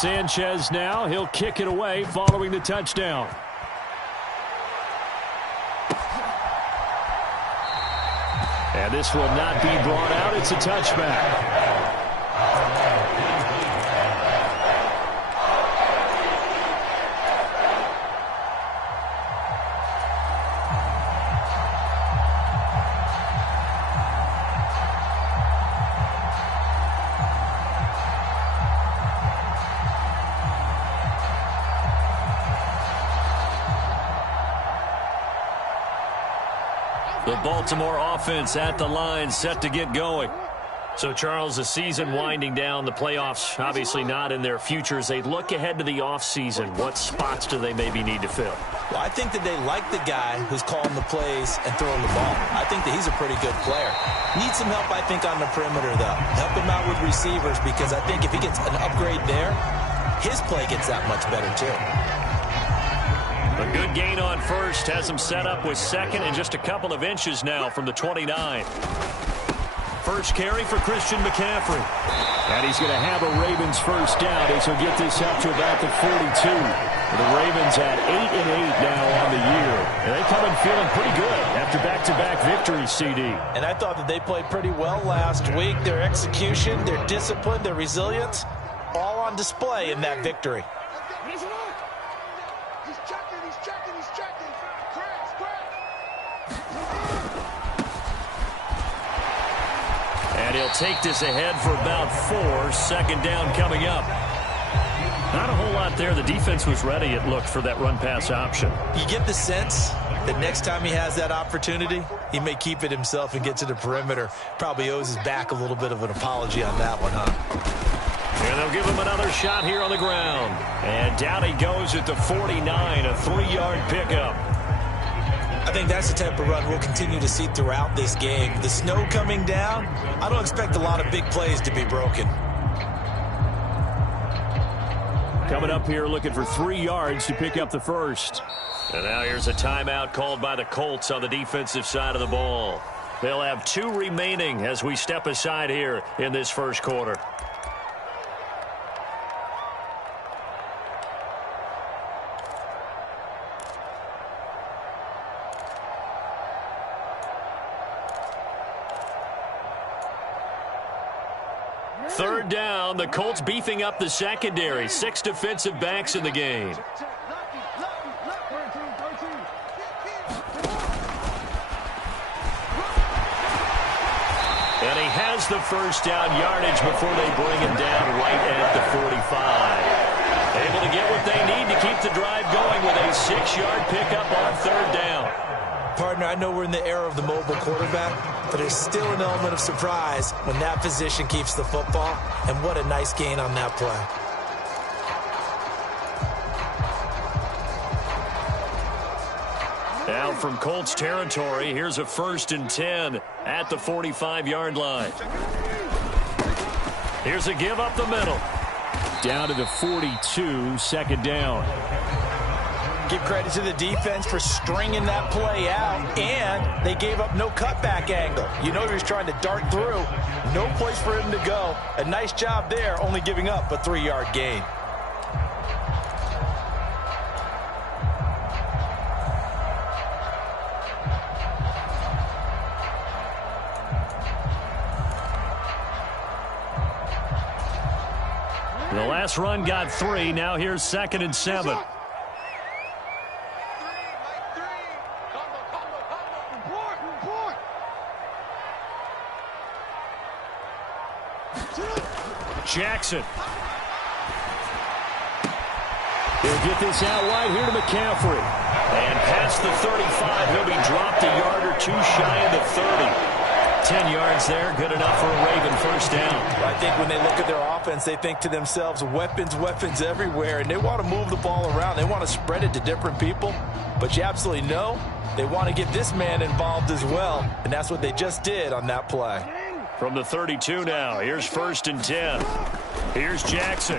Sanchez now. He'll kick it away following the touchdown. And this will not be brought out. It's a touchback. The Baltimore offense at the line, set to get going. So, Charles, the season winding down, the playoffs obviously not in their future. As they look ahead to the offseason, what spots do they maybe need to fill? Well, I think that they like the guy who's calling the plays and throwing the ball. I think that he's a pretty good player. Needs some help, I think, on the perimeter, though. Help him out with receivers, because I think if he gets an upgrade there, his play gets that much better, too. A good gain on first has him set up with second and just a couple of inches now from the 29. First carry for Christian McCaffrey. And he's going to have a Ravens first down as he'll get this up to about the 42. The Ravens at 8-8 now on the year. And they come in feeling pretty good after back-to-back victories, CD. And I thought that they played pretty well last week. Their execution, their discipline, their resilience, all on display in that victory. And he'll take this ahead for about 4. Second down coming up. Not a whole lot there. The defense was ready, it looked, for that run-pass option. You get the sense that next time he has that opportunity, he may keep it himself and get to the perimeter. Probably owes his back a little bit of an apology on that one, huh? And they'll give him another shot here on the ground. And down he goes at the 49, a 3-yard pickup. I think that's the type of run we'll continue to see throughout this game. The snow coming down, I don't expect a lot of big plays to be broken. Coming up here looking for 3 yards to pick up the first. And now here's a timeout called by the Colts on the defensive side of the ball. They'll have 2 remaining as we step aside here in this first quarter. Third down, the Colts beefing up the secondary. 6 defensive backs in the game. And he has the first down yardage before they bring him down right at the 45. Able to get what they need to keep the drive going with a 6-yard pickup on third down. Partner, I know we're in the era of the mobile quarterback, but there's still an element of surprise when that position keeps the football, and what a nice gain on that play. Now from Colts territory, here's a 1st and 10 at the 45-yard line. Here's a give up the middle. Down to the 42, second down. Give credit to the defense for stringing that play out, and they gave up no cutback angle. You know he was trying to dart through. No place for him to go. A nice job there, only giving up a 3-yard gain. The last run got 3. Now here's 2nd and 7. Jackson. He'll get this out wide here to McCaffrey. And past the 35, he'll be dropped a yard or 2 shy of the 30. 10 yards there, good enough for a Raven first down. I think when they look at their offense, they think to themselves, weapons, weapons everywhere, and they want to move the ball around. They want to spread it to different people, but you absolutely know they want to get this man involved as well, and that's what they just did on that play. From the 32 now, here's 1st and 10. Here's Jackson.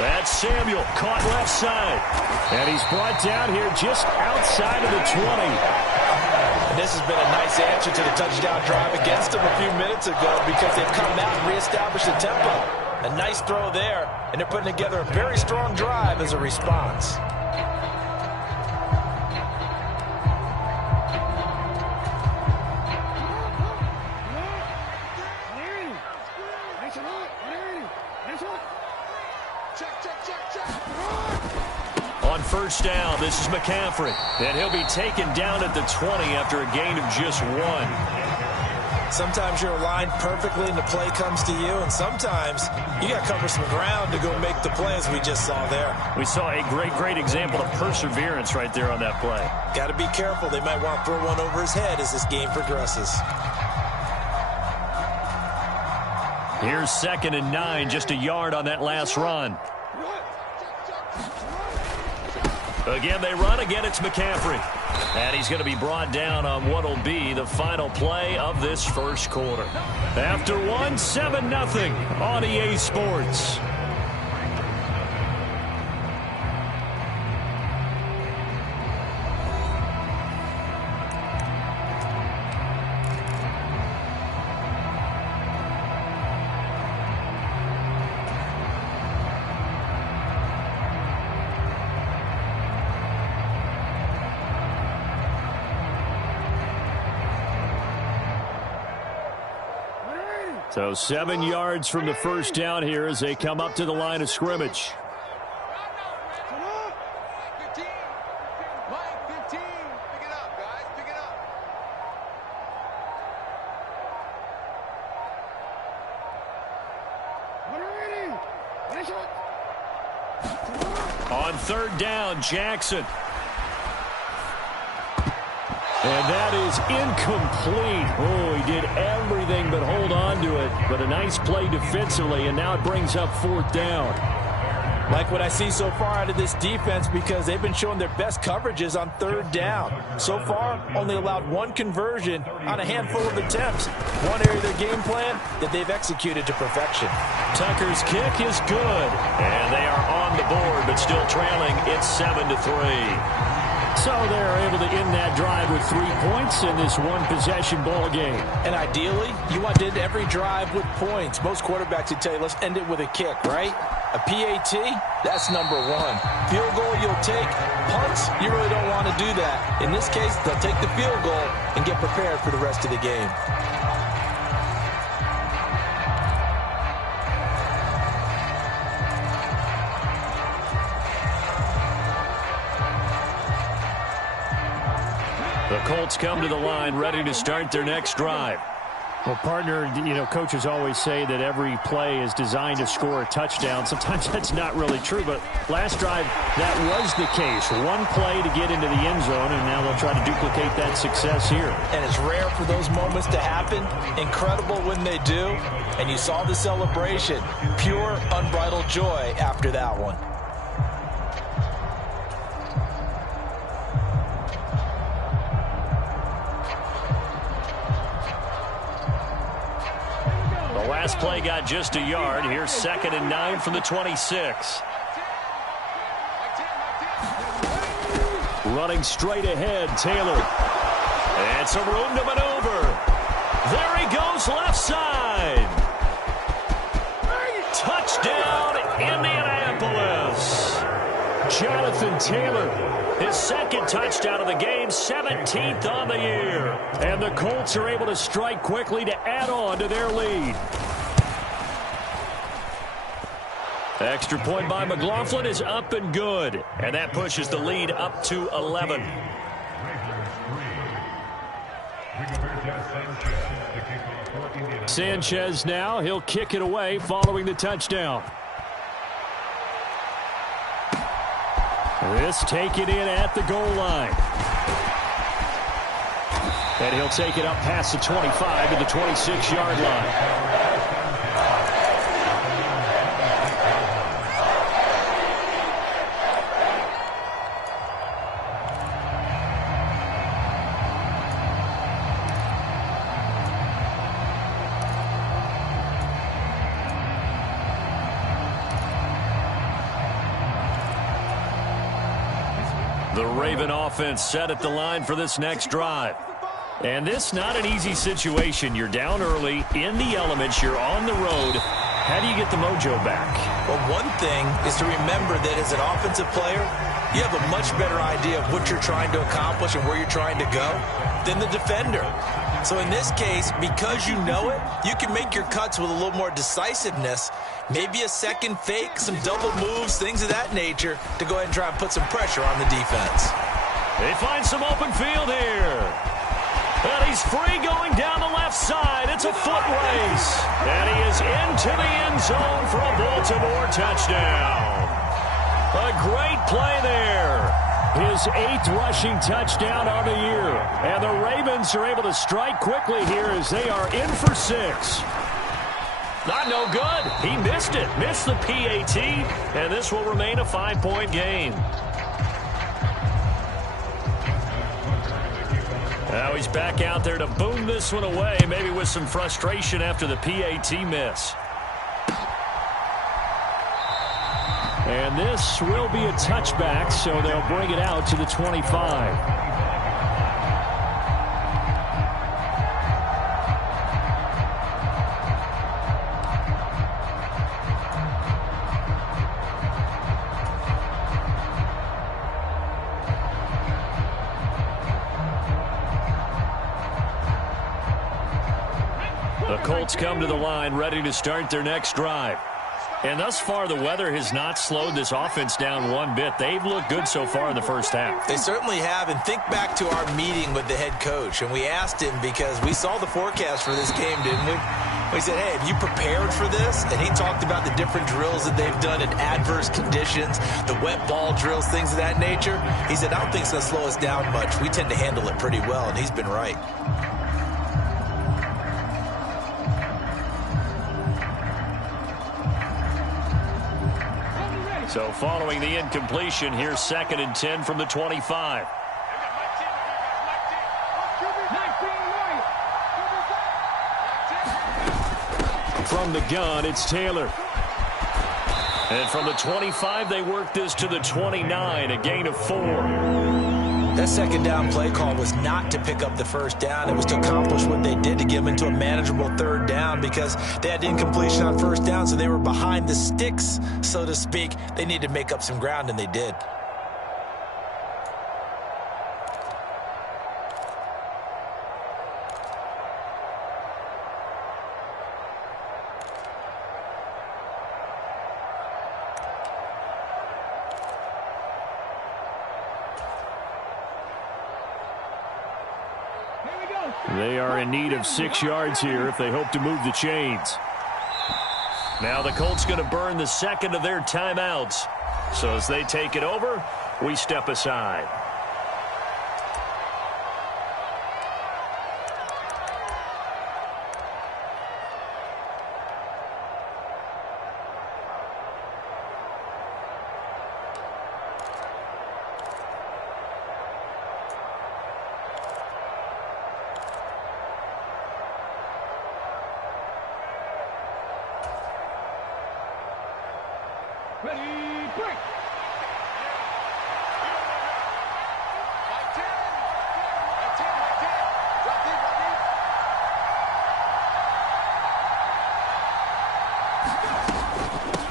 That's Samuel, caught left side. And he's brought down here just outside of the 20. And this has been a nice answer to the touchdown drive against them a few minutes ago because they've come out and reestablished the tempo. A nice throw there, and they're putting together a very strong drive as a response. On first down, this is McCaffrey, and he'll be taken down at the 20 after a gain of just 1. Sometimes you're aligned perfectly and the play comes to you, and sometimes you got to cover some ground to go make the play, as we just saw there. We saw a great example of perseverance right there on that play. Got to be careful. They might want to throw one over his head as this game progresses. Here's 2nd and 9, just a yard on that last run. Again, they run. Again, it's McCaffrey. And he's going to be brought down on what will be the final play of this first quarter. After 1, 7-0 on EA Sports. So 7 yards from the first down here as they come up to the line of scrimmage. On third down, Jackson. And that is incomplete. Oh, he did everything but hold on to it. But a nice play defensively, and now it brings up 4th down. Like what I see so far out of this defense, because they've been showing their best coverages on 3rd down. So far, only allowed 1 conversion on a handful of attempts. One area of their game plan that they've executed to perfection. Tucker's kick is good. And they are on the board, but still trailing. It's 7-3. So they're able to end that drive with 3 points in this one-possession ball game. And ideally, you want to end every drive with points. Most quarterbacks would tell you, let's end it with a kick, right? A PAT, that's number 1. Field goal you'll take. Punts, you really don't want to do that. In this case, they'll take the field goal and get prepared for the rest of the game. The Colts come to the line ready to start their next drive. Well, partner, coaches always say that every play is designed to score a touchdown. Sometimes that's not really true, but last drive, that was the case. One play to get into the end zone, and now they'll try to duplicate that success here. And it's rare for those moments to happen. Incredible when they do. And you saw the celebration. Pure, unbridled joy after that one. Last play got just a yard. Here's 2nd and 9 from the 26. Running straight ahead, Taylor. It's a room to maneuver. There he goes, left side. Touchdown, Indianapolis. Jonathan Taylor, his 2nd touchdown of the game, 17th on the year. And the Colts are able to strike quickly to add on to their lead. Extra point by McLaughlin is up and good. And that pushes the lead up to 11. Sanchez now, he'll kick it away following the touchdown. This taken in at the goal line. And he'll take it up past the 25 to the 26-yard line. The Raven offense set at the line for this next drive. And this not an easy situation. You're down early, in the elements, you're on the road, How do you get the mojo back? Well, one thing is to remember that as an offensive player, you have a much better idea of what you're trying to accomplish and where you're trying to go than the defender. So in this case, because you know it, you can make your cuts with a little more decisiveness, maybe a second fake, some double moves, things of that nature, to go ahead and try and put some pressure on the defense. They find some open field here. And he's free going down the left side. It's a foot race. And he is into the end zone for a Baltimore touchdown. A great play there. His 8th rushing touchdown on the year. And the Ravens are able to strike quickly here as they are in for 6. Not no good. He missed it. Missed the PAT. And this will remain a 5-point game. Now he's back out there to boom this one away, maybe with some frustration after the PAT miss. And this will be a touchback, so they'll bring it out to the 25. The Colts come to the line ready to start their next drive. And thus far, the weather has not slowed this offense down one bit. They've looked good so far in the first half. They certainly have. And think back to our meeting with the head coach. And we asked him because we saw the forecast for this game, didn't we? We said, hey, have you prepared for this? And he talked about the different drills that they've done in adverse conditions, the wet ball drills, things of that nature. He said, I don't think it's going to slow us down much. We tend to handle it pretty well, and he's been right. So following the incompletion, here's 2nd and 10 from the 25. From the gun, it's Taylor. And from the 25, they work this to the 29, a gain of 4. That second down play call was not to pick up the first down. It was to accomplish what they did to get them into a manageable 3rd down because they had incompletion on 1st down, so they were behind the sticks, so to speak. They needed to make up some ground, and they did. They are in need of 6 yards here if they hope to move the chains. Now the Colts going to burn the 2nd of their timeouts. So as they take it over, we step aside.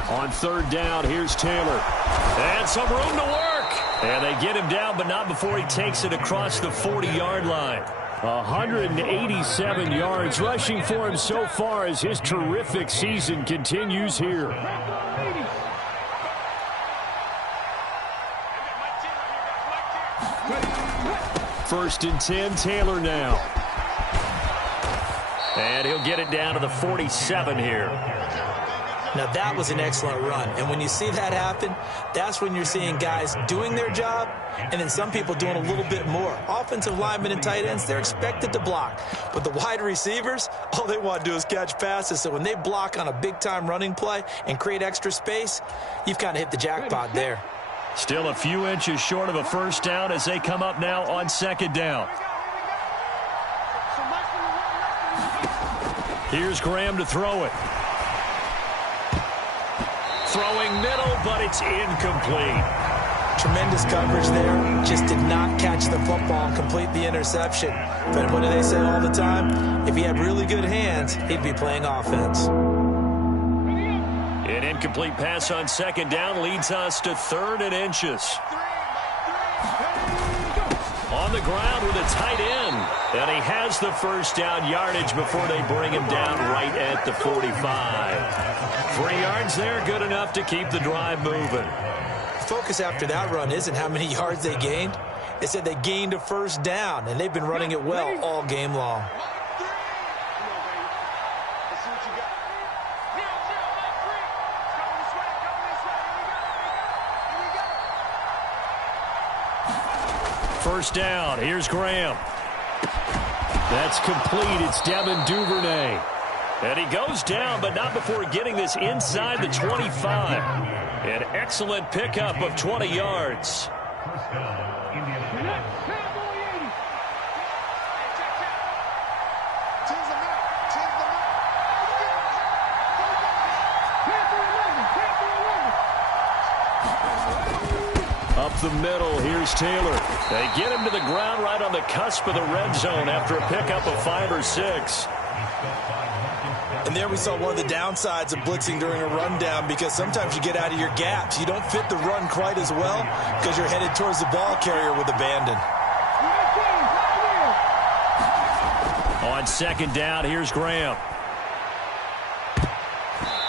On 3rd down, here's Taylor. And some room to work. And they get him down, but not before he takes it across the 40-yard line. 187 yards rushing for him so far as his terrific season continues here. First and 10, Taylor now. And he'll get it down to the 47 here. Now, that was an excellent run. And when you see that happen, that's when you're seeing guys doing their job and then some people doing a little bit more. Offensive linemen and tight ends, they're expected to block. But the wide receivers, all they want to do is catch passes. So when they block on a big-time running play and create extra space, you've kind of hit the jackpot there. Still a few inches short of a first down as they come up now on 2nd down. Here's Graham to throw it. Throwing middle, but it's incomplete. Tremendous coverage there. Just did not catch the football and complete the interception. But what do they say all the time? If he had really good hands, he'd be playing offense. An incomplete pass on second down leads us to 3rd and inches. On the ground with a tight end. And he has the first down yardage before they bring him down right at the 45. 3 yards there, good enough to keep the drive moving. Focus after that run isn't how many yards they gained. They said they gained a first down, and they've been running it well all game long. First down. Here's Graham. That's complete. It's Devin Duvernay. And he goes down, but not before getting this inside the 25. An excellent pickup of 20 yards. Up the middle, here's Taylor. They get him to the ground right on the cusp of the red zone after a pickup of 5 or 6. And there we saw one of the downsides of blitzing during a rundown, because sometimes you get out of your gaps. You don't fit the run quite as well because you're headed towards the ball carrier with abandon. On second down, here's Graham.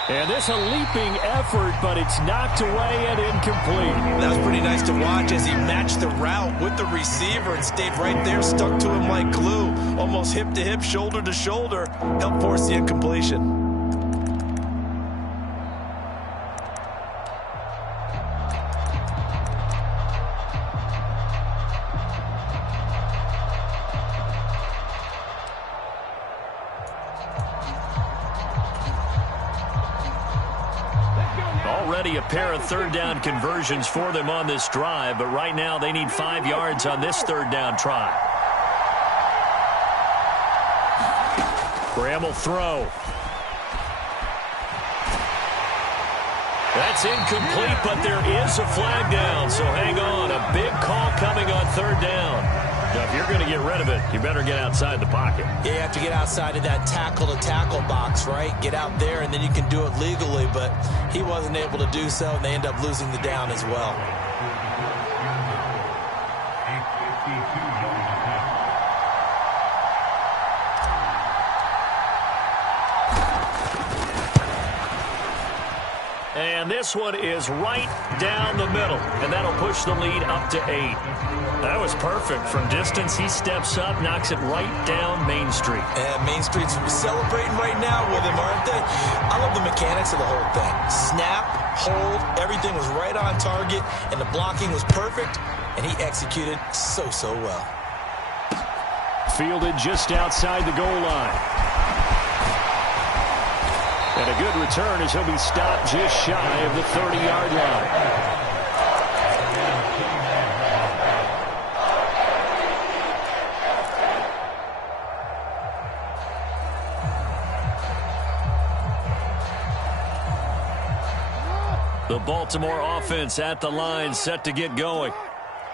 And this a leaping effort, but it's knocked away and incomplete. That was pretty nice to watch as he matched the route with the receiver and stayed right there, stuck to him like glue, almost hip to hip, shoulder to shoulder, helped force the incompletion. Already a pair of third down conversions for them on this drive, but right now they need 5 yards on this third down try. Graham will throw. That's incomplete, but there is a flag down, so hang on. A big call coming on third down. Now, if you're going to get rid of it, you better get outside the pocket. Yeah, you have to get outside of that tackle-to-tackle box, right? Get out there, and then you can do it legally, but he wasn't able to do so, and they end up losing the down as well. And this one is right down the middle, and that'll push the lead up to 8. That was perfect. From distance, he steps up, knocks it right down Main Street. And Main Street's celebrating right now with him, aren't they? I love the mechanics of the whole thing. Snap, hold, everything was right on target, and the blocking was perfect, and he executed so well. Fielded just outside the goal line. And a good return as he'll be stopped just shy of the 30-yard line. The Baltimore offense at the line, set to get going.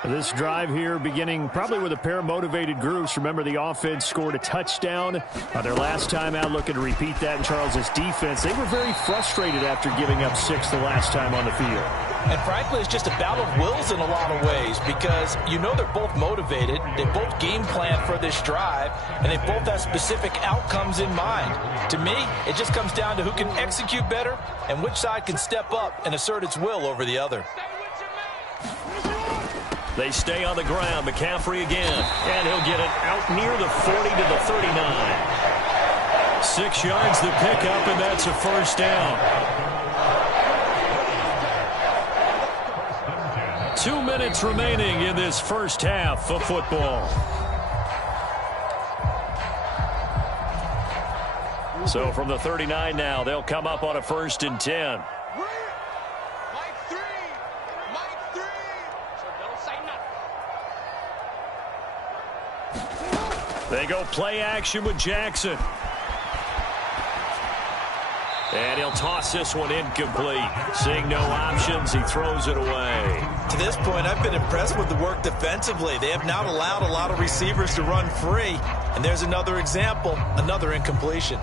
This drive here beginning probably with a pair of motivated groups. Remember, the offense scored a touchdown their last time out, looking to repeat that in Charles's defense. They were very frustrated after giving up 6 the last time on the field. And frankly, it's just a battle of wills in a lot of ways, because you know they're both motivated, they both game plan for this drive, and they both have specific outcomes in mind. To me, it just comes down to who can execute better and which side can step up and assert its will over the other. They stay on the ground. McCaffrey again. And he'll get it out near the 40 to the 39. 6 yards the pickup, and that's a first down. 2 minutes remaining in this first half of football. So from the 39 now, they'll come up on a 1st and 10. They go play action with Jackson. And he'll toss this one incomplete. Seeing no options, he throws it away. To this point, I've been impressed with the work defensively. They have not allowed a lot of receivers to run free. And there's another example, another incompletion.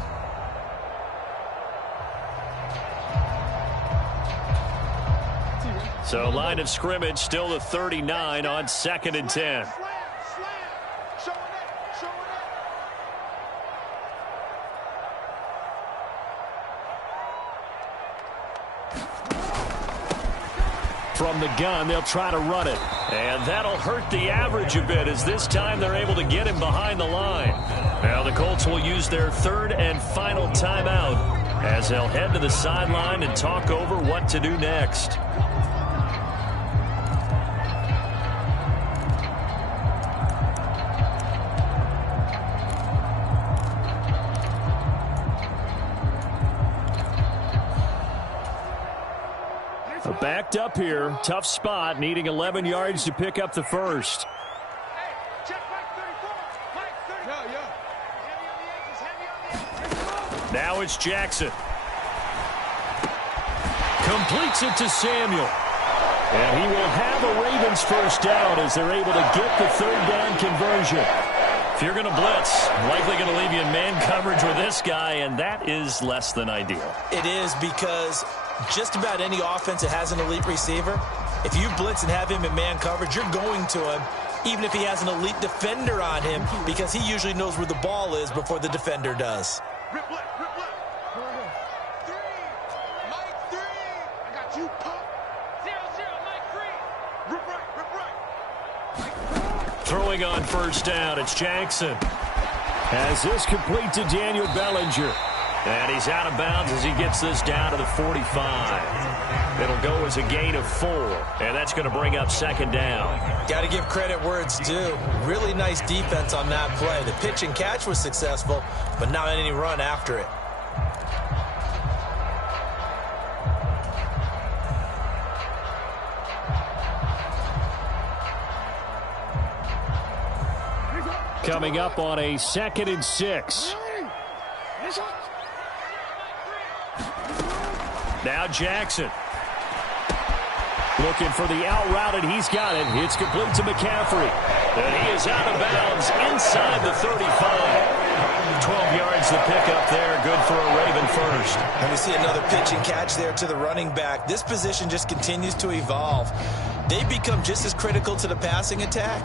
So line of scrimmage still the 39 on 2nd and 10. From the gun, they'll try to run it. And that'll hurt the average a bit, as this time they're able to get him behind the line. Now the Colts will use their 3rd and final timeout as they'll head to the sideline and talk over what to do next. Backed up here. Tough spot. Needing 11 yards to pick up the first. Now it's Jackson. Completes it to Samuel. And he will have a Ravens first down as they're able to get the 3rd down conversion. If you're going to blitz, likely going to leave you in man coverage with this guy, and that is less than ideal. It is, because just about any offense that has an elite receiver, if you blitz and have him in man coverage, you're going to him, even if he has an elite defender on him, because he usually knows where the ball is before the defender does. Throwing on first down, it's Jackson. Has this complete to Daniel Bellinger. And he's out of bounds as he gets this down to the 45. It'll go as a gain of 4, and that's going to bring up 2nd down. Got to give credit where it's due. Really nice defense on that play. The pitch and catch was successful, but not any run after it. Coming up on a 2nd and 6. Now Jackson. Looking for the out route, and he's got it. It's complete to McCaffrey. And he is out of bounds inside the 35. 12 yards to pick up there. Good for a Raven first. And we see another pitch and catch there to the running back. This position just continues to evolve. They become just as critical to the passing attack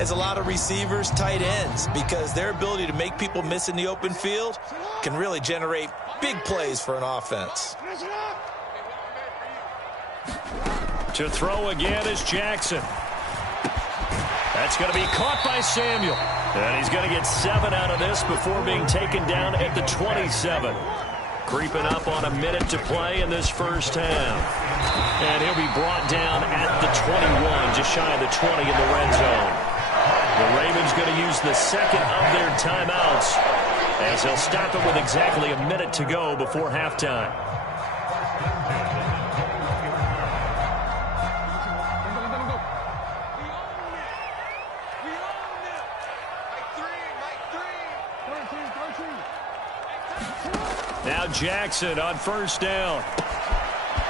as a lot of receivers, tight ends, because their ability to make people miss in the open field can really generate big plays for an offense. To throw again is Jackson. That's going to be caught by Samuel. And he's going to get 7 out of this before being taken down at the 27. Creeping up on a minute to play in this first half. And he'll be brought down at the 21, just shy of the 20 in the red zone. The Ravens going to use the 2nd of their timeouts as they'll stop it with exactly a minute to go before halftime. Now Jackson on first down.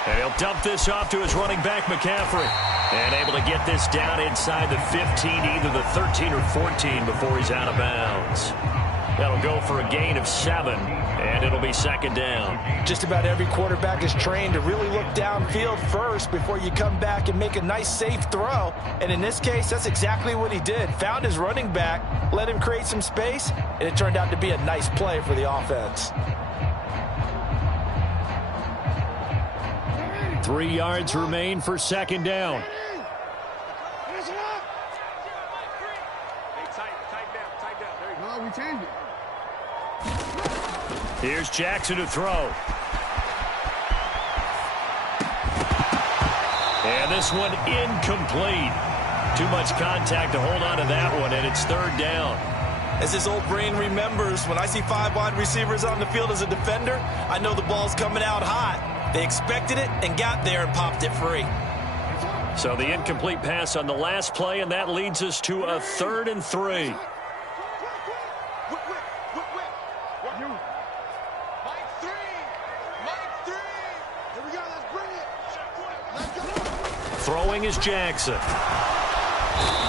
And he'll dump this off to his running back, McCaffrey. And able to get this down inside the 15, either the 13 or 14 before he's out of bounds. That'll go for a gain of 7, and it'll be 2nd down. Just about every quarterback is trained to really look downfield first before you come back and make a nice, safe throw. And in this case, that's exactly what he did. Found his running back, let him create some space, and it turned out to be a nice play for the offense. 3 yards remain for 2nd down. Here's Jackson to throw. And this one incomplete. Too much contact to hold on to that one, and it's 3rd down. As his old brain remembers, when I see 5 wide receivers on the field as a defender, I know the ball's coming out hot. They expected it and got there and popped it free. So the incomplete pass on the last play, and that leads us to a 3rd and 3. Throwing is Jackson.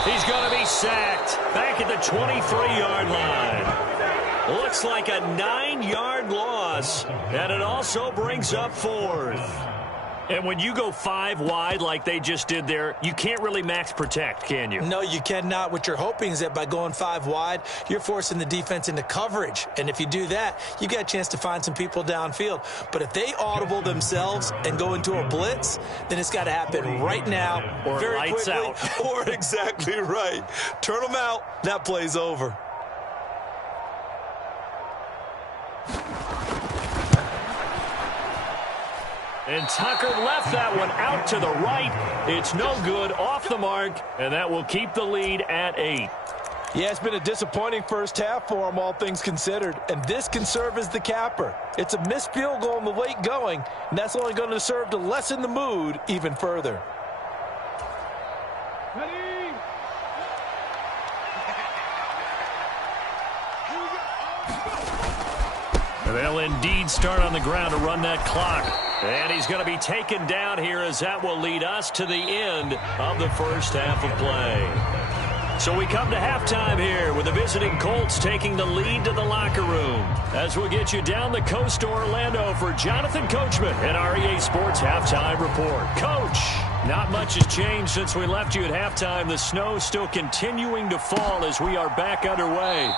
He's going to be sacked back at the 23-yard line. Looks like a 9-yard loss, and it also brings up 4th. And when you go 5 wide like they just did there, you can't really max protect, can you? No, you cannot. What you're hoping is that by going 5 wide, you're forcing the defense into coverage. And if you do that, you got a chance to find some people downfield. But if they audible themselves and go into a blitz, then it's got to happen right now, or very lights quickly, out. or exactly right. Turn them out. That play's over. And Tucker left that one out to the right. It's no good, off the mark, and that will keep the lead at 8. Yeah, it's been a disappointing first half for them, all things considered. And this can serve as the capper. It's a missed field goal in the late going, and that's only going to serve to lessen the mood even further. They'll indeed start on the ground to run that clock. And he's going to be taken down here as that will lead us to the end of the first half of play. So we come to halftime here with the visiting Colts taking the lead to the locker room. As we'll get you down the coast to Orlando for Jonathan Coachman and our EA Sports Halftime Report. Coach, not much has changed since we left you at halftime. The snow still continuing to fall as we are back underway.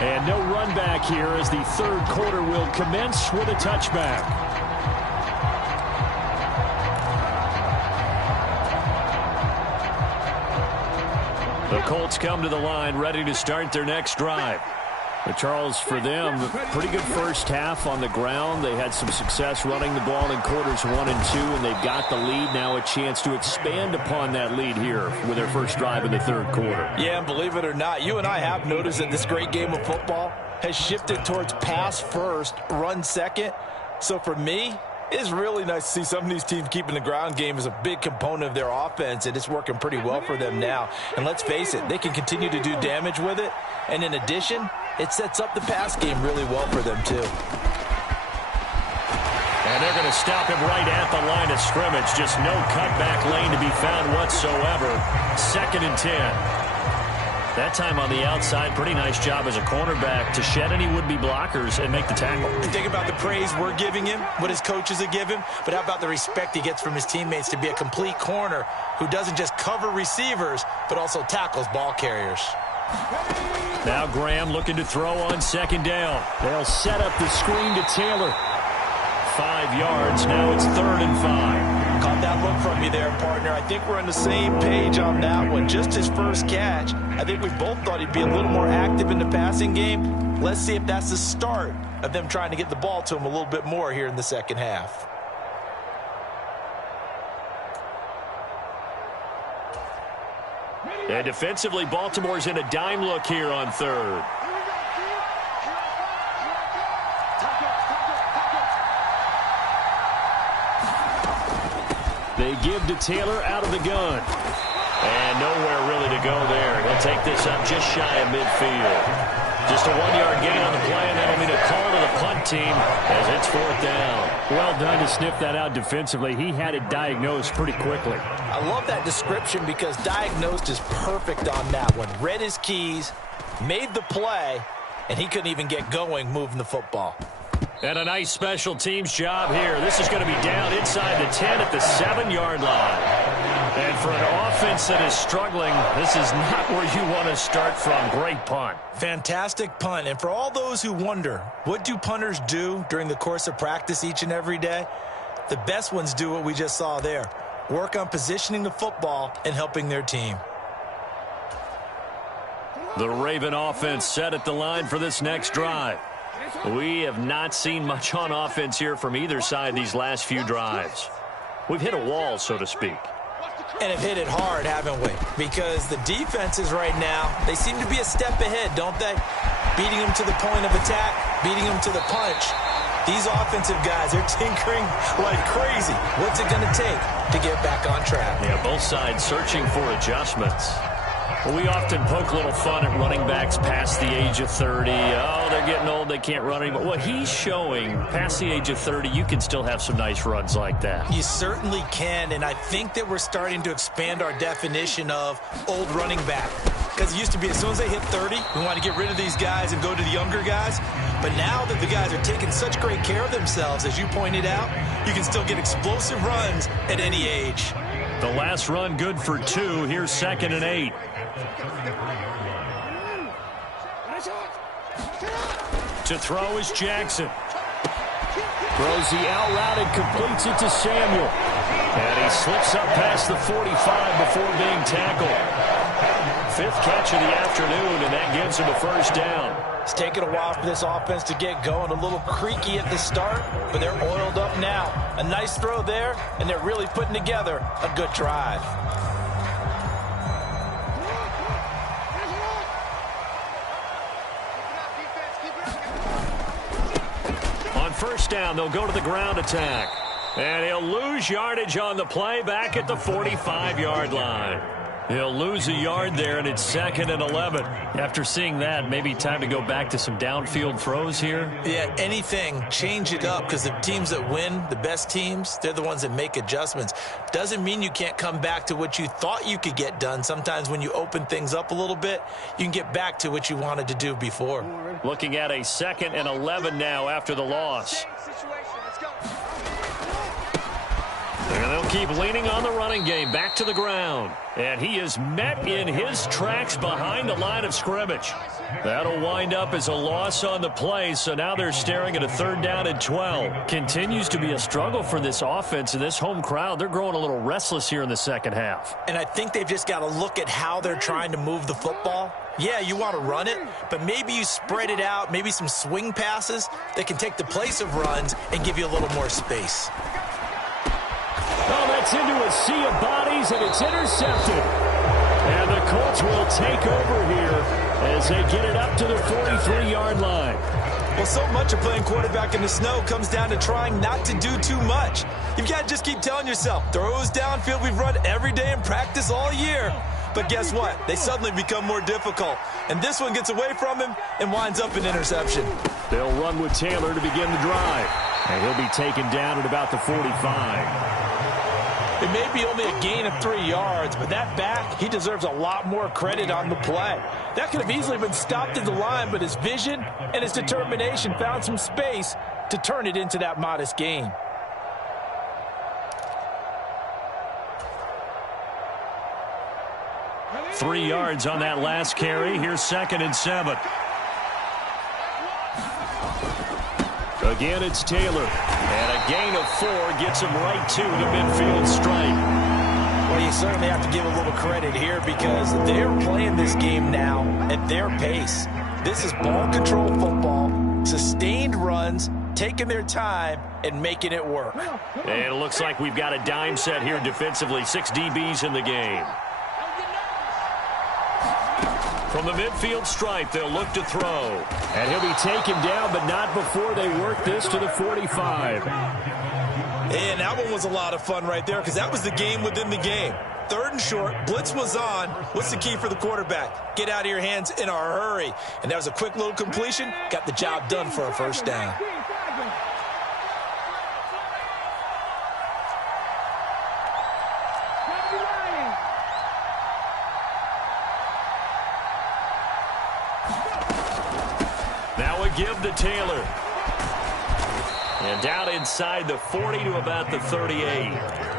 And no run back here as the third quarter will commence with a touchback. The Colts come to the line ready to start their next drive. But Charles, for them, pretty good first half on the ground. They had some success running the ball in quarters 1 and 2, and they've got the lead. Now a chance to expand upon that lead here with their first drive in the third quarter. Yeah, and believe it or not, you and I have noticed that this great game of football has shifted towards pass first, run second. So for me, it's really nice to see some of these teams keeping the ground game as a big component of their offense, and it's working pretty well for them now. And let's face it, they can continue to do damage with it. And in addition, it sets up the pass game really well for them, too. And they're going to stop him right at the line of scrimmage. Just no cutback lane to be found whatsoever. 2nd and 10. That time on the outside, pretty nice job as a cornerback to shed any would-be blockers and make the tackle. Think about the praise we're giving him, what his coaches are giving, but how about the respect he gets from his teammates to be a complete corner who doesn't just cover receivers, but also tackles ball carriers. Now Graham looking to throw on 2nd down. They'll set up the screen to Taylor. 5 yards. Now it's 3rd and 5. Caught that look from you there, partner. I think we're on the same page on that one. Just his first catch. I think we both thought he'd be a little more active in the passing game. Let's see if that's the start of them trying to get the ball to him a little bit more here in the second half. And defensively, Baltimore's in a dime look here on 3rd. They give to Taylor out of the gun. And nowhere really to go there. He'll take this up just shy of midfield. Just a 1-yard gain on the play, and that'll mean a call to the punt team as it's 4th down. Well done to sniff that out defensively. He had it diagnosed pretty quickly. I love that description because diagnosed is perfect on that one. Read his keys, made the play, and he couldn't even get going moving the football. And a nice special teams job here. This is going to be down inside the 10 at the 7-yard line. And for an offense that is struggling, this is not where you want to start from. Great punt. Fantastic punt. And for all those who wonder, what do punters do during the course of practice each and every day? The best ones do what we just saw there. Work on positioning the football and helping their team. The Raven offense set at the line for this next drive. We have not seen much on offense here from either side these last few drives. We've hit a wall, so to speak. And have hit it hard, haven't we? Because the defenses right now, they seem to be a step ahead, don't they? Beating them to the point of attack, beating them to the punch. These offensive guys are tinkering like crazy. What's it going to take to get back on track? Yeah, both sides searching for adjustments. Well, we often poke a little fun at running backs past the age of 30. Oh, they're getting old, they can't run anymore. Well, he's showing past the age of 30, you can still have some nice runs like that. You certainly can, and I think that we're starting to expand our definition of old running back. Because it used to be as soon as they hit 30, we want to get rid of these guys and go to the younger guys. But now that the guys are taking such great care of themselves, as you pointed out, you can still get explosive runs at any age. The last run good for 2. Here's 2nd and 8. To throw is Jackson. Throws the out route and completes it to Samuel. And he slips up past the 45 before being tackled. 5th catch of the afternoon, and that gives him a first down. It's taken a while for this offense to get going. A little creaky at the start, but they're oiled up now. A nice throw there, and they're really putting together a good drive. On first down, they'll go to the ground attack. And he'll lose yardage on the play back at the 45-yard line. He'll lose a yard there, and it's 2nd and 11. After seeing that, maybe time to go back to some downfield throws here. Yeah, anything, change it up, because the teams that win, the best teams, they're the ones that make adjustments. Doesn't mean you can't come back to what you thought you could get done. Sometimes when you open things up a little bit, you can get back to what you wanted to do before. Looking at a 2nd and 11 now after the loss. And they'll keep leaning on the running game. Back to the ground. And he is met in his tracks behind the line of scrimmage. That'll wind up as a loss on the play, so now they're staring at a 3rd down and 12. Continues to be a struggle for this offense and this home crowd. They're growing a little restless here in the second half. And I think they've just got to look at how they're trying to move the football. Yeah, you want to run it, but maybe you spread it out, maybe some swing passes that can take the place of runs and give you a little more space. Oh, that's into a sea of bodies, and it's intercepted. And the Colts will take over here as they get it up to the 43-yard line. Well, so much of playing quarterback in the snow comes down to trying not to do too much. You've got to just keep telling yourself, throws downfield we've run every day in practice all year. But guess what? They suddenly become more difficult. And this one gets away from him and winds up an interception. They'll run with Taylor to begin the drive. And he'll be taken down at about the 45. It may be only a gain of 3 yards, but that back, he deserves a lot more credit on the play. That could have easily been stopped at the line, but his vision and his determination found some space to turn it into that modest gain. Three yards on that last carry. Here's 2nd and 7. Again, it's Taylor. And a gain of 4 gets him right to the midfield stripe. Well, you certainly have to give a little credit here because they're playing this game now at their pace. This is ball control football, sustained runs, taking their time and making it work. And it looks like we've got a dime set here defensively. 6 DBs in the game. From the midfield stripe, they'll look to throw. And he'll be taken down, but not before they work this to the 45. And that one was a lot of fun right there because that was the game within the game. 3rd and short, blitz was on. What's the key for the quarterback? Get out of your hands in a hurry. And that was a quick little completion. Got the job done for a first down. Give to Taylor. And down inside the 40 to about the 38.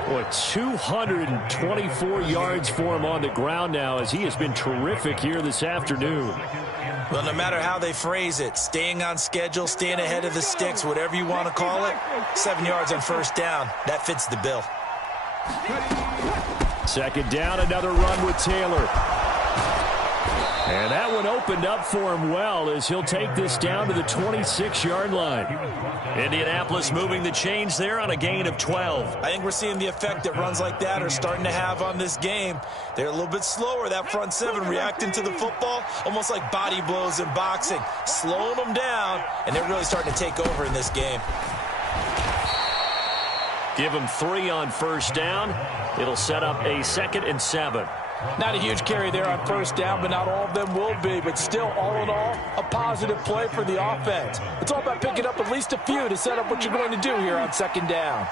Boy, 224 yards for him on the ground now as he has been terrific here this afternoon. Well, no matter how they phrase it, staying on schedule, staying ahead of the sticks, whatever you want to call it, 7 yards on first down, that fits the bill. 2nd down, another run with Taylor. And that one opened up for him well as he'll take this down to the 26-yard line. Indianapolis moving the chains there on a gain of 12. I think we're seeing the effect that runs like that are starting to have on this game. They're a little bit slower, that front 7, reacting to the football, almost like body blows in boxing, slowing them down, and they're really starting to take over in this game. Give them 3 on first down. It'll set up a 2nd and 7. Not a huge carry there on first down, but not all of them will be. But still, all in all, a positive play for the offense. It's all about picking up at least a few to set up what you're going to do here on 2nd down.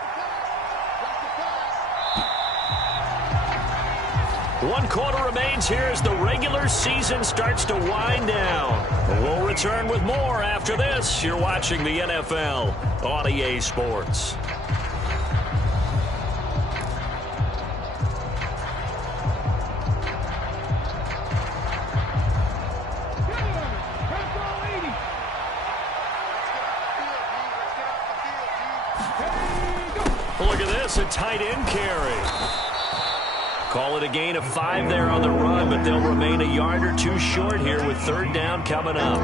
1 quarter remains here as the regular season starts to wind down. We'll return with more after this. You're watching the NFL on EA Sports. Look at this, a tight end carry. Call it a gain of 5 there on the run, but they'll remain a yard or 2 short here with 3rd down coming up.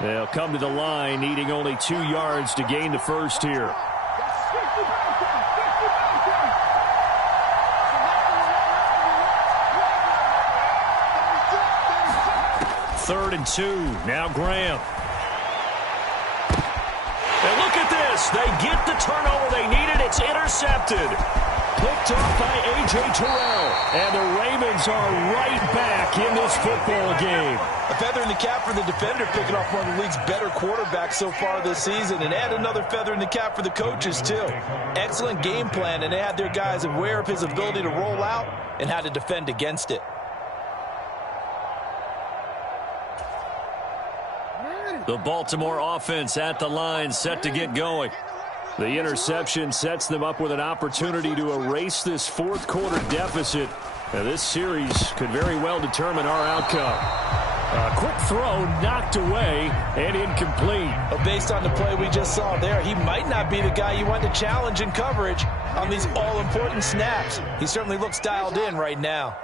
They'll come to the line, needing only 2 yards to gain the first here. Third and 2. Now Graham. And look at this. They get the turnover they needed. It's intercepted. Picked off by A.J. Terrell. And the Ravens are right back in this football game. A feather in the cap for the defender, picking off one of the league's better quarterbacks so far this season. And add another feather in the cap for the coaches, too. Excellent game plan, and they had their guys aware of his ability to roll out and how to defend against it. The Baltimore offense at the line, set to get going. The interception sets them up with an opportunity to erase this 4th quarter deficit. Now, this series could very well determine our outcome. A quick throw knocked away and incomplete. But based on the play we just saw there, he might not be the guy you want to challenge in coverage on these all-important snaps. He certainly looks dialed in right now.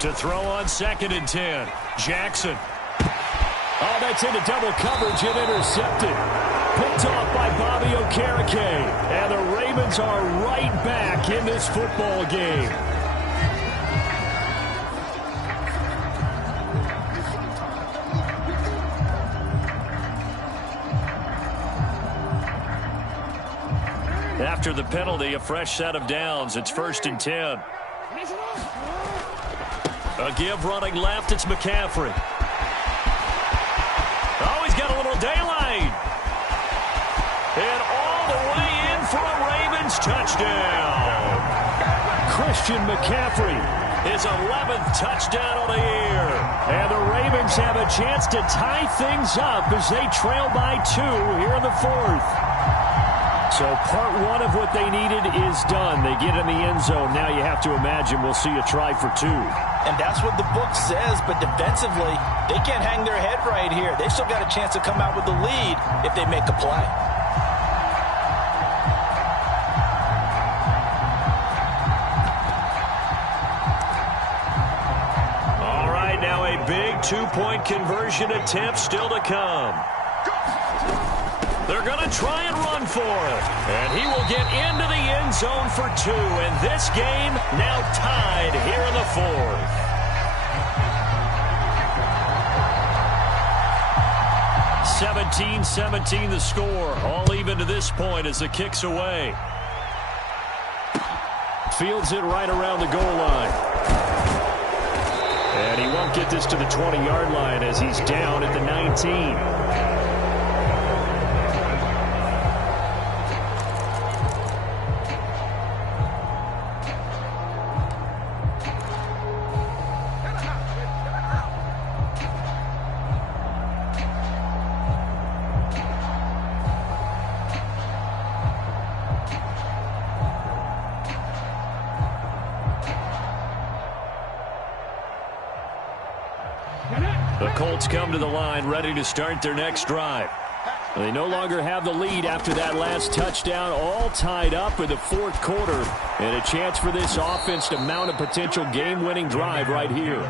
To throw on 2nd and 10. Jackson. Oh, that's into double coverage and intercepted. Picked off by Bobby Okereke. And the Ravens are right back in this football game. After the penalty, a fresh set of downs. It's 1st and 10. A give running left, it's McCaffrey. Oh, he's got a little daylight. And all the way in for a Ravens touchdown. Christian McCaffrey. His 11th touchdown on the year. And the Ravens have a chance to tie things up as they trail by 2 here in the 4th. So part 1 of what they needed is done. They get in the end zone. Now you have to imagine we'll see a try for 2. And that's what the book says, but defensively, they can't hang their head right here. They've still got a chance to come out with the lead if they make a play. All right, now a big 2-point conversion attempt still to come. They're going to try and run for it. And he will get into the end zone for 2. And this game now tied here in the 4th. (17-17) the score. All even to this point as the kick's away. Fields it right around the goal line. And he won't get this to the 20-yard line as he's down at the 19. The Colts come to the line, ready to start their next drive. They no longer have the lead after that last touchdown, all tied up in the 4th quarter. And a chance for this offense to mount a potential game-winning drive right here.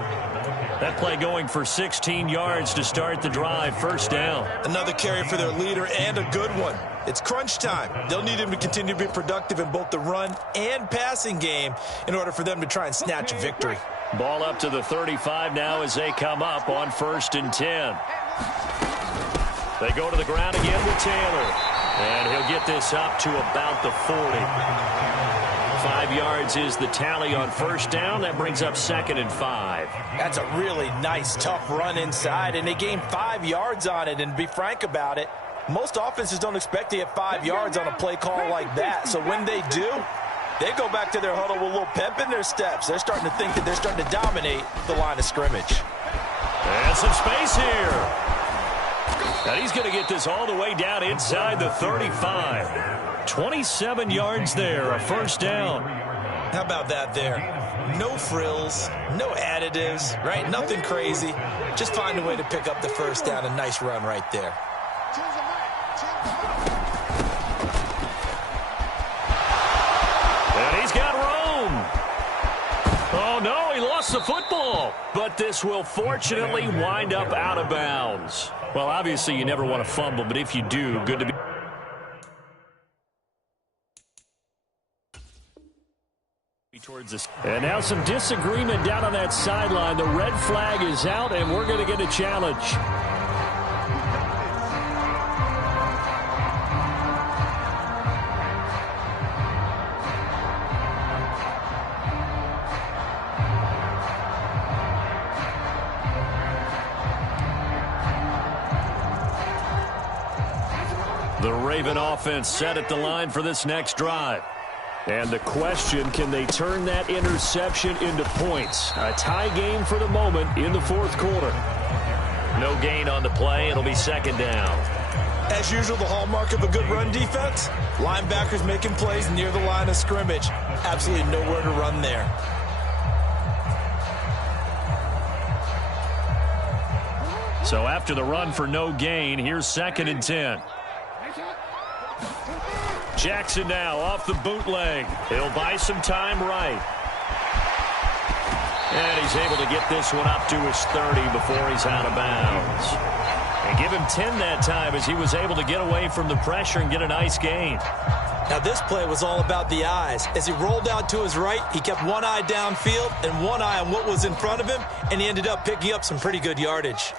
That play going for 16 yards to start the drive. 1st down. Another carry for their leader and a good one. It's crunch time. They'll need him to continue to be productive in both the run and passing game in order for them to try and snatch a victory. Ball up to the 35 now as they come up on 1st and 10. They go to the ground again with Taylor. And he'll get this up to about the 40. 5 yards is the tally on first down. That brings up 2nd and 5. That's a really nice, tough run inside, and they gained 5 yards on it. And to be frank about it, most offenses don't expect to get 5 yards on a play call like that. So when they do, they go back to their huddle with a little pep in their steps. They're starting to think that they're starting to dominate the line of scrimmage. And some space here. And he's going to get this all the way down inside the 35. 27 yards there, a first down. How about that there? No frills, no additives, right? Nothing crazy. Just find a way to pick up the first down. A nice run right there. And he's got room. Oh, no, he lost the football. But this will fortunately wind up out of bounds. Well, obviously, you never want to fumble, but if you do, good to be. Towards this. And now some disagreement down on that sideline. The red flag is out, and we're going to get a challenge. The Raven offense set at the line for this next drive. And the question, can they turn that interception into points? A tie game for the moment in the fourth quarter. No gain on the play. It'll be 2nd down. As usual, the hallmark of a good run defense, linebackers making plays near the line of scrimmage. Absolutely nowhere to run there. So after the run for no gain, here's 2nd and 10. Jackson now off the bootleg. He'll buy some time right. And he's able to get this one up to his 30 before he's out of bounds. And give him 10 that time as he was able to get away from the pressure and get a nice gain. Now this play was all about the eyes. As he rolled out to his right, he kept one eye downfield and one eye on what was in front of him, and he ended up picking up some pretty good yardage.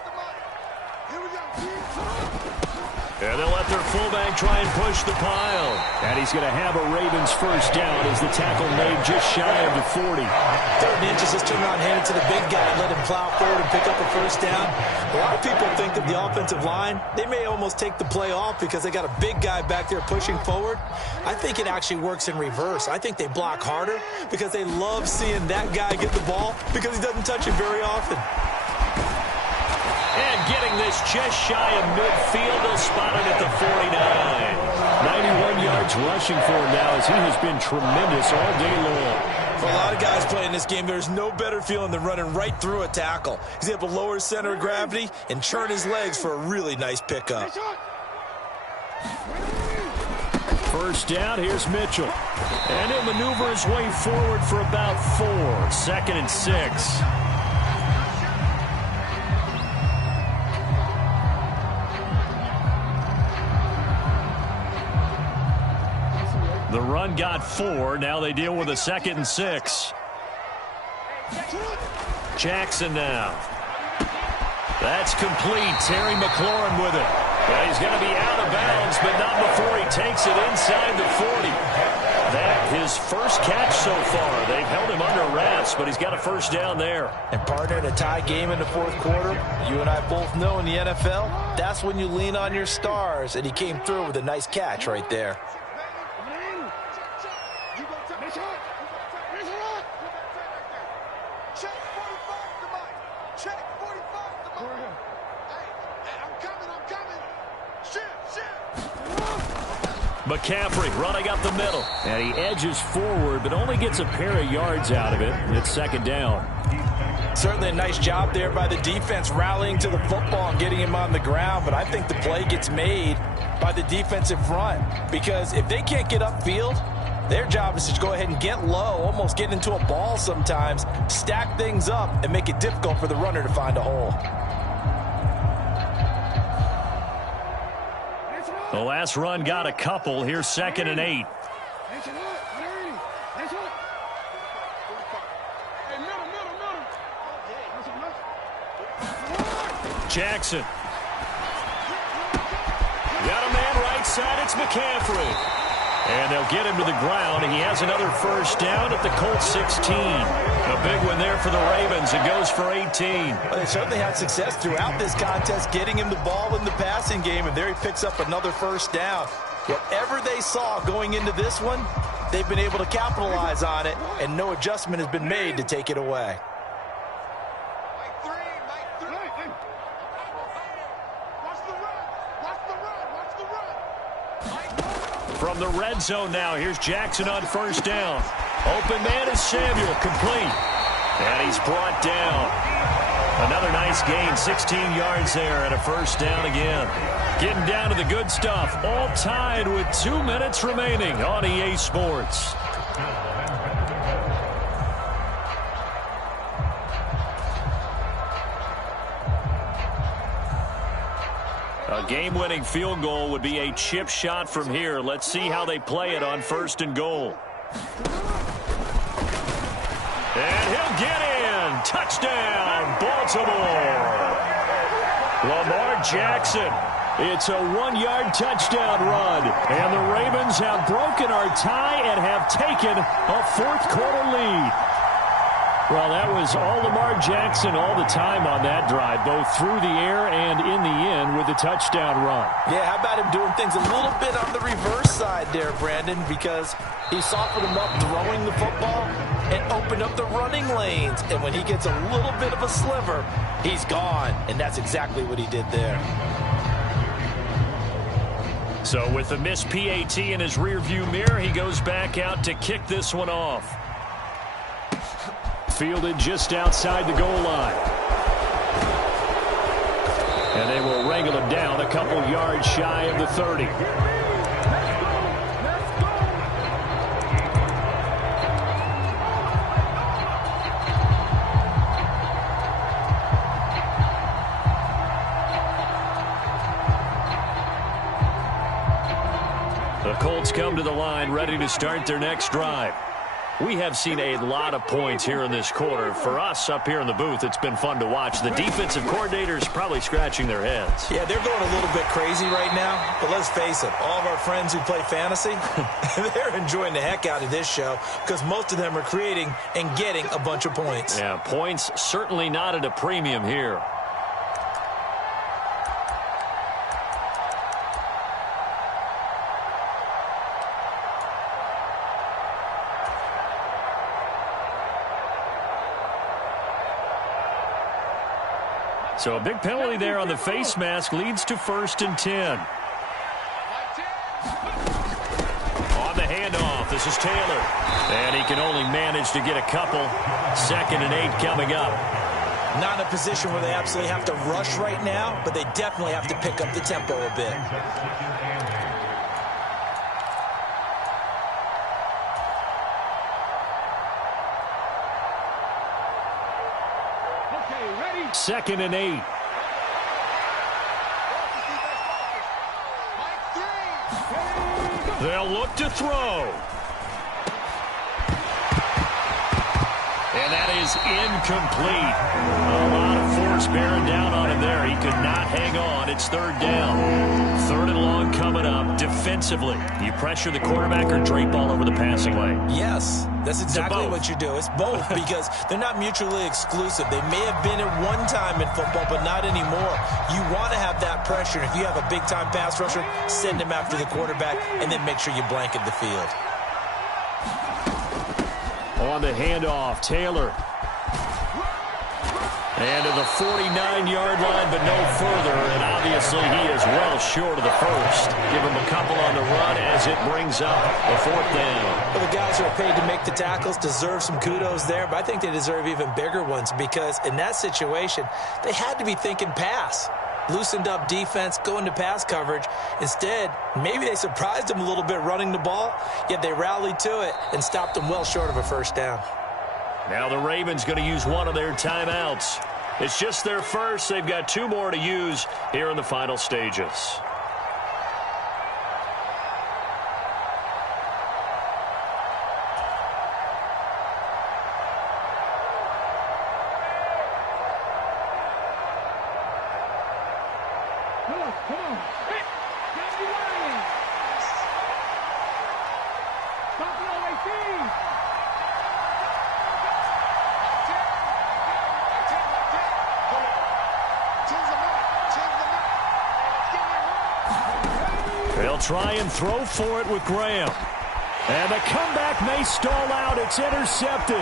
And they'll let their fullback try and push the pile. And he's going to have a Ravens first down as the tackle made just shy of the 40. 3rd and inches, just turn around, hand it to the big guy, and let him plow forward and pick up a first down. A lot of people think that the offensive line, they may almost take the play off because they got a big guy back there pushing forward. I think it actually works in reverse. I think they block harder because they love seeing that guy get the ball because he doesn't touch it very often. And getting this just shy of midfield, they'll spot it at the 49. 91 yards rushing for him now as he has been tremendous all day long. For a lot of guys playing this game, there's no better feeling than running right through a tackle. He's able to lower his center of gravity and churn his legs for a really nice pickup. First down, here's Mitchell. And he'll maneuver his way forward for about 4. 2nd and 6. The run got 4. Now they deal with a 2nd and 6. Jackson now. That's complete. Terry McLaurin with it. Well, he's going to be out of bounds, but not before he takes it inside the 40. That his first catch so far. They've held him under wraps, but he's got a first down there. And partner, in a tie game in the fourth quarter, you and I both know in the NFL, that's when you lean on your stars, and he came through with a nice catch right there. McCaffrey running up the middle. And he edges forward, but only gets a pair of yards out of it. And it's 2nd down. Certainly a nice job there by the defense rallying to the football and getting him on the ground. But I think the play gets made by the defensive front. Because if they can't get upfield, their job is to go ahead and get low, almost get into a ball sometimes, stack things up, and make it difficult for the runner to find a hole. The last run got a couple. Here's 2nd and 8. Jackson. Got a man right outside, it's McCaffrey. And they'll get him to the ground. He has another first down at the Colts 16. A big one there for the Ravens. It goes for 18. Well, they certainly had success throughout this contest, getting him the ball in the passing game, and there he picks up another first down. Whatever they saw going into this one, they've been able to capitalize on it, and no adjustment has been made to take it away. From the red zone now, here's Jackson on first down. Open man is Samuel, complete. And he's brought down. Another nice gain, 16 yards there and a first down again. Getting down to the good stuff, all tied with 2 minutes remaining on EA Sports. A game-winning field goal would be a chip shot from here. Let's see how they play it on first and goal. And he'll get in. Touchdown, Baltimore. Lamar Jackson. It's a 1-yard touchdown run. And the Ravens have broken our tie and have taken a fourth-quarter lead. Well, that was all Lamar Jackson all the time on that drive, both through the air and in the end with the touchdown run. Yeah, how about him doing things a little bit on the reverse side there, Brandon, because he softened him up throwing the football and opened up the running lanes. And when he gets a little bit of a sliver, he's gone. And that's exactly what he did there. So with the missed PAT in his rearview mirror, he goes back out to kick this one off. Fielded just outside the goal line. And they will wrangle him down a couple yards shy of the 30. The Colts come to the line ready to start their next drive. We have seen a lot of points here in this quarter. For us up here in the booth, it's been fun to watch. The defensive coordinators probably scratching their heads. Yeah, they're going a little bit crazy right now. But let's face it, all of our friends who play fantasy, they're enjoying the heck out of this show because most of them are creating and getting a bunch of points. Yeah, points certainly not at a premium here. So a big penalty there on the face mask leads to 1st and 10. On the handoff, this is Taylor. And he can only manage to get a couple. 2nd and 8 coming up. Not in a position where they absolutely have to rush right now, but they definitely have to pick up the tempo a bit. Second and 8. They'll look to throw. And that is incomplete. A lot of force bearing down on him there. He could not hang on. It's 3rd down. 3rd and long coming up. Defensively, you pressure the quarterback or drape all over the passing lane? Yes, that's exactly what you do. It's both because they're not mutually exclusive. They may have been at one time in football, but not anymore. You want to have that pressure. If you have a big-time pass rusher, send him after the quarterback and then make sure you blanket the field. On the handoff, Taylor. And to the 49-yard line, but no further. And obviously he is well short of the first. Give him a couple on the run as it brings up a 4th down. Well, the guys who are paid to make the tackles deserve some kudos there, but I think they deserve even bigger ones because in that situation, they had to be thinking pass. Loosened up defense, going to pass coverage. Instead, maybe they surprised them a little bit running the ball, yet they rallied to it and stopped them well short of a first down. Now the Ravens going to use one of their timeouts. It's just their first. They've got 2 more to use here in the final stages. They'll try and throw for it with Graham. And the comeback may stall out. It's intercepted.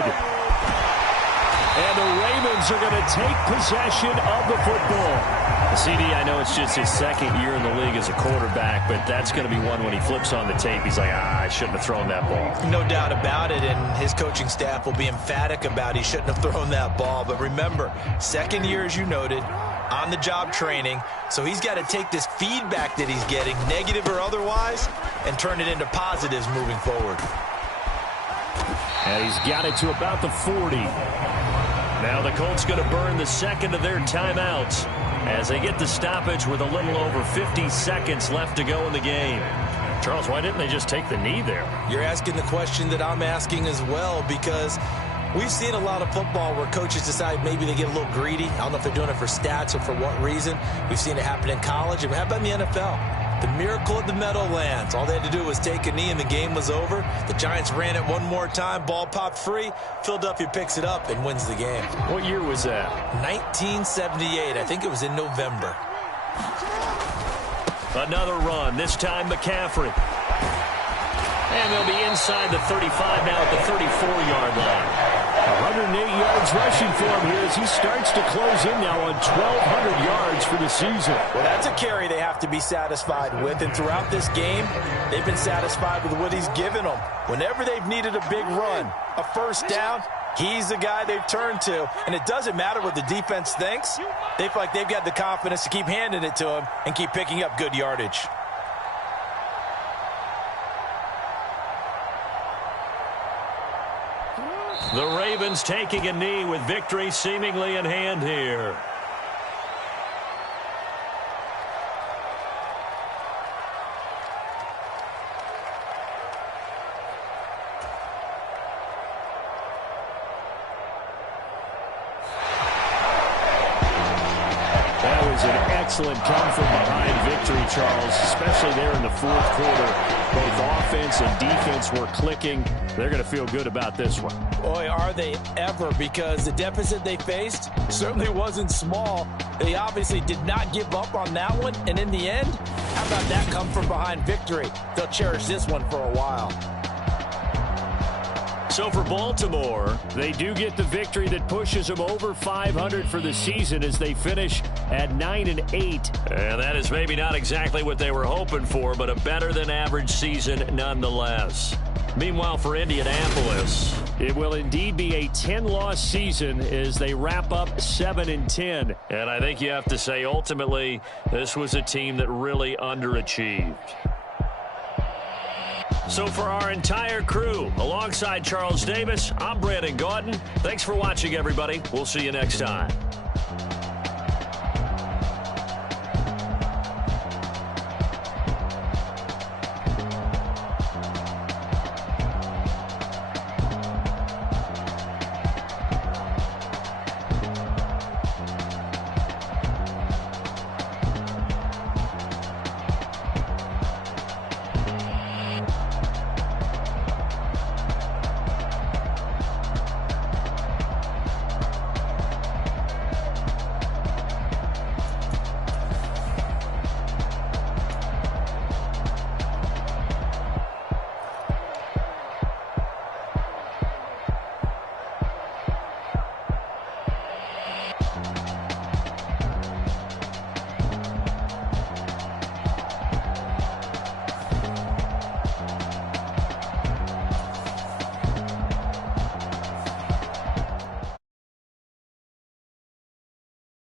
And the Ravens are going to take possession of the football. CD, I know it's just his second year in the league as a quarterback, but that's going to be one when he flips on the tape. He's like, I shouldn't have thrown that ball. No doubt about it, and his coaching staff will be emphatic about he shouldn't have thrown that ball. But remember, second year, as you noted, on-the-job training, so he's got to take this feedback that he's getting, negative or otherwise, and turn it into positives moving forward. And he's got it to about the 40. Now the Colts going to burn the second of their timeouts as they get the stoppage with a little over 50 seconds left to go in the game. Charles, why didn't they just take the knee there? You're asking the question that I'm asking as well, because we've seen a lot of football where coaches decide maybe they get a little greedy. I don't know if they're doing it for stats or for what reason. We've seen it happen in college. And how about in the NFL? The miracle of the Meadowlands. All they had to do was take a knee and the game was over. The Giants ran it one more time. Ball popped free. Philadelphia picks it up and wins the game. What year was that? 1978. I think it was in November. Another run. This time McCaffrey. And they'll be inside the 35 now at the 34-yard line. 108 yards rushing for him here as he starts to close in now on 1,200 yards for the season. Well, that's a carry they have to be satisfied with, and throughout this game, they've been satisfied with what he's given them. Whenever they've needed a big run, a first down, he's the guy they've turned to, and it doesn't matter what the defense thinks. They feel like they've got the confidence to keep handing it to him and keep picking up good yardage. The Ravens taking a knee with victory seemingly in hand here. That was an excellent come-from-behind victory, Charles, especially there in the fourth quarter. Both offense and defense were clicking. They're going to feel good about this one. Boy, are they ever, because the deficit they faced certainly wasn't small. They obviously did not give up on that one, and in the end, how about that come-from-behind victory? They'll cherish this one for a while. So for Baltimore, they do get the victory that pushes them over 500 for the season as they finish at 9-8. And that is maybe not exactly what they were hoping for, but a better-than-average season nonetheless. Meanwhile, for Indianapolis, it will indeed be a 10-loss season as they wrap up 7-10. And I think you have to say, ultimately, this was a team that really underachieved. So for our entire crew, alongside Charles Davis, I'm Brandon Gaudin. Thanks for watching, everybody. We'll see you next time.